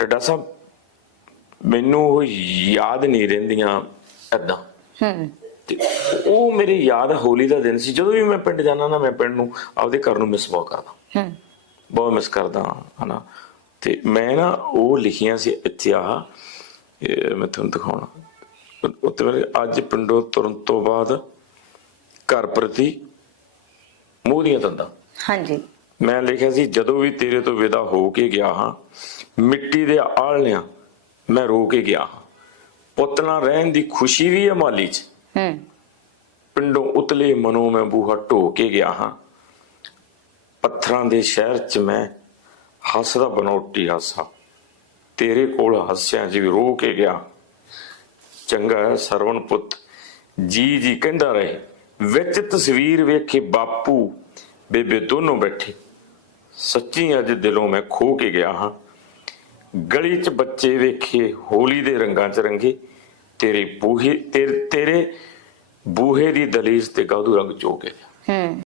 ਟੱਡਾ ਸਾਹਿਬ ਮੈਨੂੰ ਉਹ ਯਾਦ ਨਹੀਂ ਰਹਿੰਦੀਆਂ ਏਦਾਂ। ਹੂੰ। ਤੇ ਉਹ ਮੇਰੀ ਯਾਦ ਹੋਲੀ ਦਾ ਦਿਨ ਸੀ। ਜਦੋਂ ਵੀ ਮੈਂ ਪਿੰਡ ਜਾਣਾ ਨਾ ਮੈਂ ਪਿੰਡ ਨੂੰ ਆਪਦੇ ਘਰ ਨੂੰ ਮਿਸ ਬਹੁਤ ਕਰਦਾ। ਹੂੰ। ਬਹੁਤ ਮਿਸ ਕਰਦਾ ਹਨਾ। ਤੇ ਮੈਂ ਨਾ ਉਹ ਲਿਖੀਆਂ ਸੀ ਇੱਥੇ ਆ ਮੈਂ ਤੁਹਾਨੂੰ ਦਿਖਾਉਣਾ। ਉੱਤੇ ਮੇਰੇ ਅੱਜ ਪਿੰਡੋਂ ਤੁਰਨ ਤੋਂ ਬਾਅਦ ਘਰ ਪ੍ਰਤੀ ਮੋਹ ਦੀਆਂ ਦੰਦਾਂ ਹਾਂਜੀ। ਮੈਂ ਲਿਖਿਆ ਸੀ ਜਦੋਂ ਵੀ ਤੇਰੇ ਤੋਂ ਵਿਦਾ ਹੋ ਕੇ ਗਿਆ ਹਾਂ ਮਿੱਟੀ ਦੇ ਆਲ੍ਹਿਆਂ ਮੈਂ ਰੋ ਕੇ ਗਿਆ ਪੁੱਤ ਨਾਲ ਰਹਿਣ ਦੀ ਖੁਸ਼ੀ ਵੀ ਹੈ ਮਾਲੀ 'ਚ। ਹੂੰ। ਪਿੰਡੋਂ ਉਤਲੇ ਮਨੋਂ ਮੈਂ ਬੂਹਾ ਢੋ ਕੇ ਗਿਆ ਹਾਂ। ਪੱਥਰਾਂ ਦੇ ਸ਼ਹਿਰ 'ਚ ਮੈਂ ਹੱਸਦਾ ਬਨੋਟੀ ਹਾਸਾ। ਤੇਰੇ ਕੋਲ ਹੱਸਿਆਂ ਵੀ ਰੋ ਕੇ ਗਿਆ ਚੰਗਾ ਸਰਵਣ ਪੁੱਤ ਜੀ ਜੀ ਕਹਿੰਦਾ ਰਹੇ। ਵਿੱਚ ਤਸਵੀਰ ਵੇਖੇ ਬਾਪੂ ਬੇਬੇ ਦੋਨੋਂ ਬੈਠੇ। ਸੱਚੀ ਅੱਜ ਦਿਲੋਂ ਮੈਂ ਖੋ ਕੇ ਗਿਆ ਹਾਂ। ਗਲੀ 'ਚ ਬੱਚੇ ਵੇਖੇ, ਹੋਲੀ ਦੇ ਰੰਗਾਂ 'ਚ ਰੰਗੇ, ਤੇਰੇ ਬੂਹੇ, ਤੇਰੇ ਤੇਰੇ ਬੂਹੇ ਦੀ ਦਲੀਜ਼ ਤੇ ਗਾਦੂ ਰੰਗ ਚੋ ਕੇ।